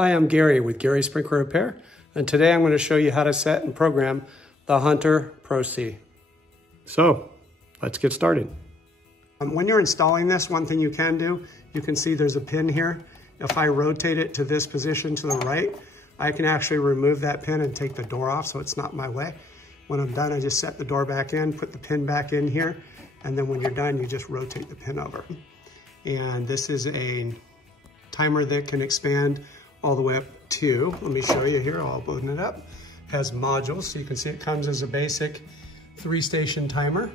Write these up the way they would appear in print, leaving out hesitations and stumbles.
Hi, I'm Gary with Gary Sprinkler Repair, and today I'm going to show you how to set and program the Hunter Pro-C. So, let's get started. When you're installing this, one thing you can do, you can see there's a pin here. If I rotate it to this position to the right, I can actually remove that pin and take the door off so it's not in my way. When I'm done, I just set the door back in, put the pin back in here, and then when you're done, you just rotate the pin over. And this is a timer that can expand all the way up to, let me show you here, I'll open it up. It has modules, so you can see it comes as a basic 3-station timer,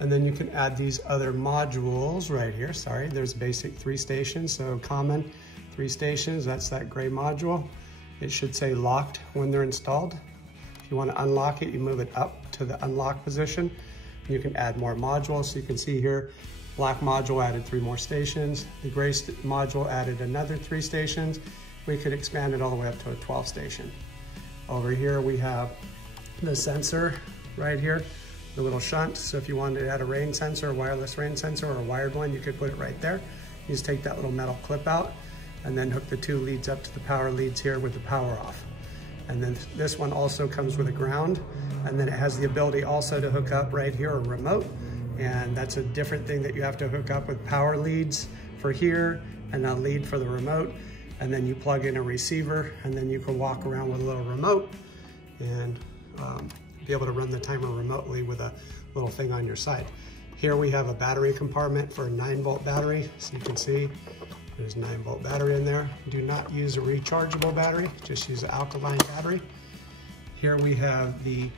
and then you can add these other modules right here. Sorry, there's basic 3 stations, so common 3 stations, that's that gray module. It should say locked when they're installed. If you want to unlock it, you move it up to the unlock position. You can add more modules, so you can see here, black module added 3 more stations. The gray module added another 3 stations. We could expand it all the way up to a 12 station. Over here we have the sensor right here, the little shunt. So if you wanted to add a rain sensor, a wireless rain sensor, or a wired one, you could put it right there. You just take that little metal clip out and then hook the 2 leads up to the power leads here with the power off. And then this one also comes with a ground, and then it has the ability also to hook up right here a remote. And that's a different thing that you have to hook up with power leads for here and a lead for the remote. And then you plug in a receiver, and then you can walk around with a little remote and be able to run the timer remotely with a little thing on your side. Here we have a battery compartment for a 9-volt battery. So you can see there's a 9-volt battery in there. Do not use a rechargeable battery, just use an alkaline battery. Here we have the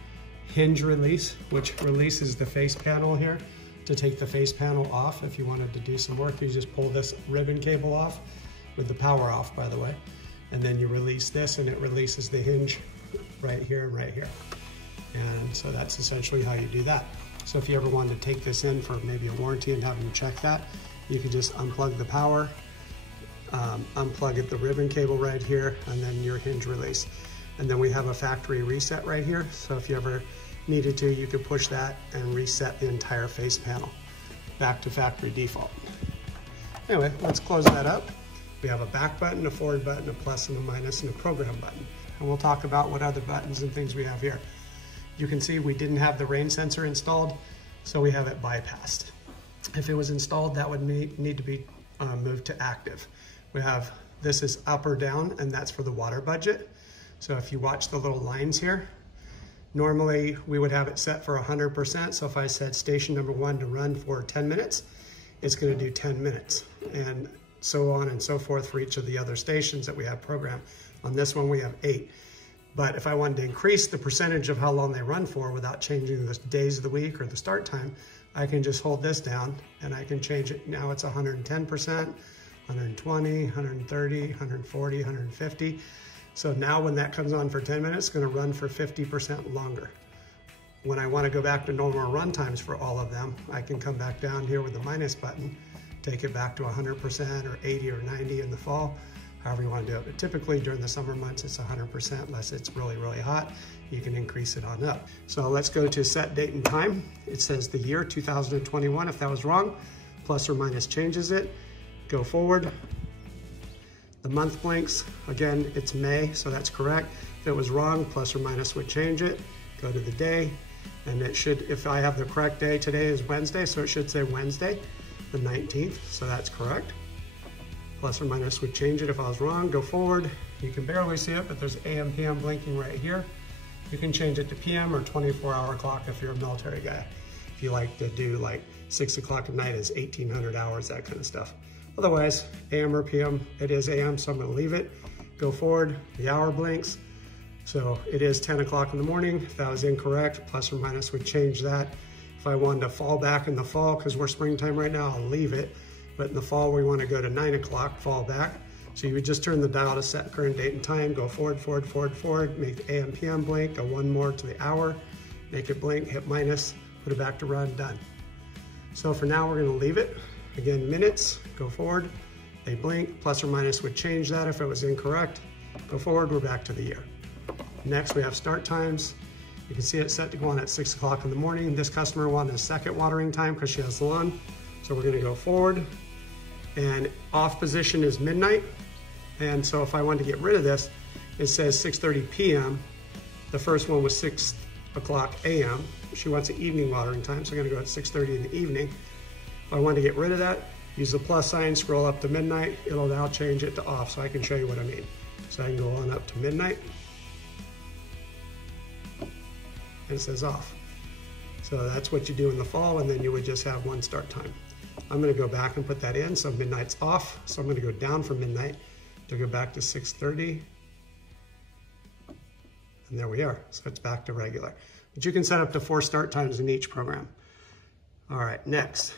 hinge release, which releases the face panel here. To take the face panel off, if you wanted to do some work, you just pull this ribbon cable off, with the power off, by the way. And then you release this and it releases the hinge right here and right here. And so that's essentially how you do that. So if you ever wanted to take this in for maybe a warranty and have them check that, you can just unplug the power, unplug it, the ribbon cable right here, and then your hinge release. And then we have a factory reset right here. So if you ever needed to, you could push that and reset the entire face panel back to factory default. Anyway, let's close that up. We have a back button, a forward button, a plus and a minus, and a program button. And we'll talk about what other buttons and things we have here. You can see we didn't have the rain sensor installed, so we have it bypassed. If it was installed, that would need to be moved to active. We have, this is up or down, and that's for the water budget. So if you watch the little lines here, normally we would have it set for 100%. So if I said station number 1 to run for 10 minutes, it's gonna do 10 minutes. And so on and so forth for each of the other stations that we have programmed. On this one, we have 8. But if I wanted to increase the percentage of how long they run for without changing the days of the week or the start time, I can just hold this down and I can change it. Now it's 110%, 120, 130, 140, 150. So now when that comes on for 10 minutes, it's gonna run for 50% longer. When I wanna go back to normal run times for all of them, I can come back down here with the minus button, take it back to 100% or 80 or 90 in the fall, however you want to do it. But typically during the summer months, it's 100% unless it's really, really hot. You can increase it on up. So let's go to set date and time. It says the year 2021. If that was wrong, plus or minus changes it. Go forward. The month blinks. Again, it's May, so that's correct. If it was wrong, plus or minus would change it. Go to the day, and it should, if I have the correct day, today is Wednesday, so it should say Wednesday, the 19th, so that's correct. Plus or minus would change it if I was wrong. Go forward. You can barely see it, but there's AM, PM blinking right here. You can change it to PM or 24-hour clock if you're a military guy. If you like to do like 6 o'clock at night is 1800 hours, that kind of stuff. Otherwise, AM or PM, it is AM, so I'm gonna leave it. Go forward, the hour blinks. So it is 10 o'clock in the morning. If that was incorrect, plus or minus would change that. If I wanted to fall back in the fall, because we're springtime right now, I'll leave it. But in the fall, we want to go to 9 o'clock, fall back. So you would just turn the dial to set current date and time, go forward, forward, forward, forward, make the AM, PM blink, go 1 more to the hour, make it blink, hit minus, put it back to run, done. So for now, we're going to leave it. Again, minutes, go forward, they blink, plus or minus would change that if it was incorrect. Go forward, we're back to the year. Next, we have start times. You can see it set to go on at 6 o'clock in the morning. This customer wanted a second watering time because she has lawn. So we're gonna go forward, and off position is midnight. And so if I wanted to get rid of this, it says 6:30 p.m. The first one was 6 o'clock a.m. She wants an evening watering time, so I'm gonna go at 6:30 in the evening. If I want to get rid of that, use the plus sign, scroll up to midnight. It'll now change it to off, so I can show you what I mean. So I can go on up to midnight, and it says off. So that's what you do in the fall, and then you would just have one start time. I'm gonna go back and put that in, so midnight's off. So I'm gonna go down from midnight to go back to 6:30. And there we are, so it's back to regular. But you can set up to 4 start times in each program. All right, next,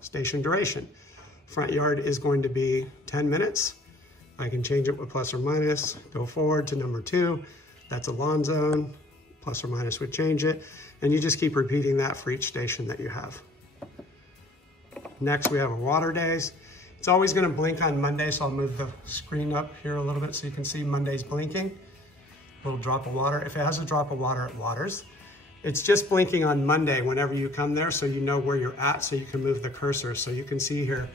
station duration. Front yard is going to be 10 minutes. I can change it with plus or minus, go forward to number 2. That's a lawn zone, plus or minus would change it. And you just keep repeating that for each station that you have. Next, we have our water days. It's always gonna blink on Monday, so I'll move the screen up here a little bit so you can see Monday's blinking. Little drop of water. If it has a drop of water, it waters. It's just blinking on Monday whenever you come there, so you know where you're at, so you can move the cursor. So you can see here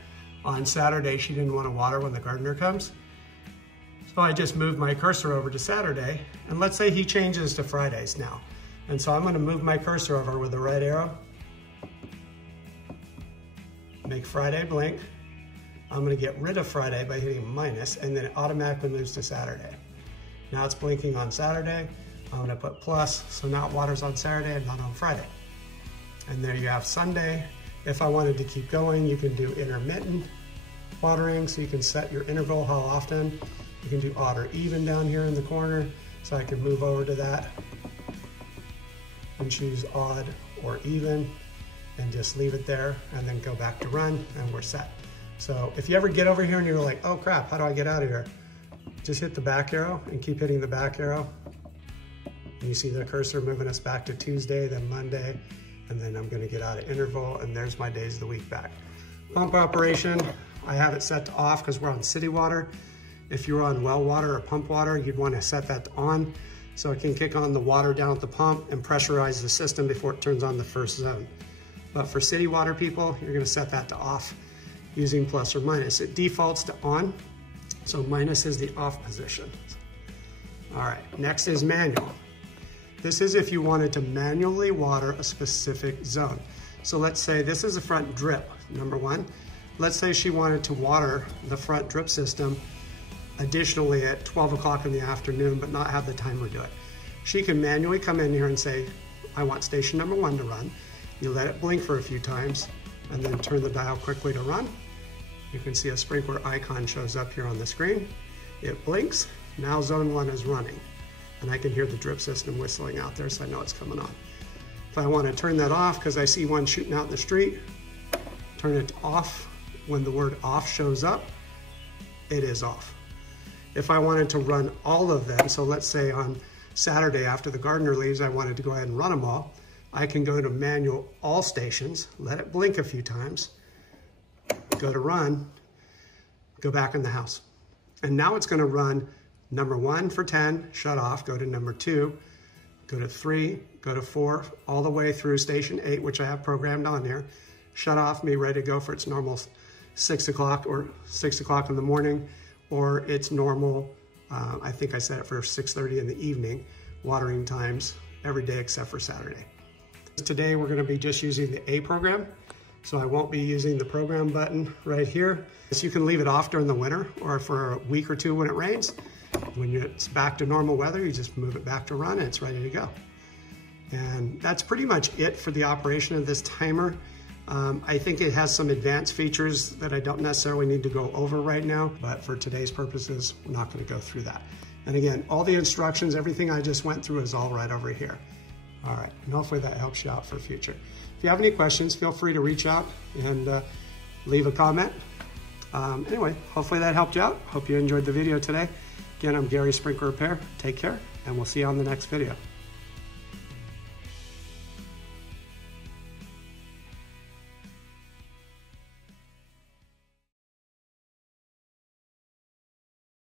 on Saturday, she didn't want to water when the gardener comes. So I just moved my cursor over to Saturday, and let's say he changes to Fridays now. And so I'm going to move my cursor over with the right arrow, make Friday blink. I'm going to get rid of Friday by hitting minus, and then it automatically moves to Saturday. Now it's blinking on Saturday. I'm gonna put plus, so now it waters on Saturday and not on Friday. And there you have Sunday. If I wanted to keep going, you can do intermittent watering, so you can set your interval, how often. You can do odd or even down here in the corner, so I can move over to that and choose odd or even and just leave it there and then go back to run and we're set. So if you ever get over here and you're like, oh crap, how do I get out of here? Just hit the back arrow and keep hitting the back arrow. And you see the cursor moving us back to Tuesday, then Monday, and then I'm gonna get out of interval, and there's my days of the week back. Pump operation, I have it set to off because we're on city water. If you're on well water or pump water, you'd wanna set that to on so it can kick on the water down at the pump and pressurize the system before it turns on the first zone. But for city water people, you're gonna set that to off using plus or minus. It defaults to on, so minus is the off position. All right, next is manual. This is if you wanted to manually water a specific zone. So let's say this is a front drip, number 1. Let's say she wanted to water the front drip system additionally at 12 o'clock in the afternoon, but not have the timer do it. She can manually come in here and say, I want station number 1 to run. You let it blink for a few times and then turn the dial quickly to run. You can see a sprinkler icon shows up here on the screen. It blinks, now zone 1 is running. And I can hear the drip system whistling out there, so I know it's coming on. If I want to turn that off, because I see one shooting out in the street, turn it to off. When the word off shows up, it is off. If I wanted to run all of them, so let's say on Saturday after the gardener leaves, I wanted to go ahead and run them all, I can go to manual all stations, let it blink a few times, go to run, go back in the house. And now it's gonna run number 1 for 10, shut off, go to number 2, go to 3, go to 4, all the way through station 8, which I have programmed on here, shut off, be ready to go for its normal 6 o'clock or 6 o'clock in the morning, or its normal, I think I set it for 6:30 in the evening, watering times every day except for Saturday. Today we're gonna be just using the A program, so I won't be using the program button right here. So you can leave it off during the winter or for a week or 2 when it rains. When it's back to normal weather, you just move it back to run and it's ready to go. And that's pretty much it for the operation of this timer. I think it has some advanced features that I don't necessarily need to go over right now, but for today's purposes, we're not gonna go through that. And again, all the instructions, everything I just went through is all right over here. All right, and hopefully that helps you out for future. If you have any questions, feel free to reach out and leave a comment. Anyway, hopefully that helped you out. Hope you enjoyed the video today. Again, I'm Gary Sprinkler Repair. Take care, and we'll see you on the next video.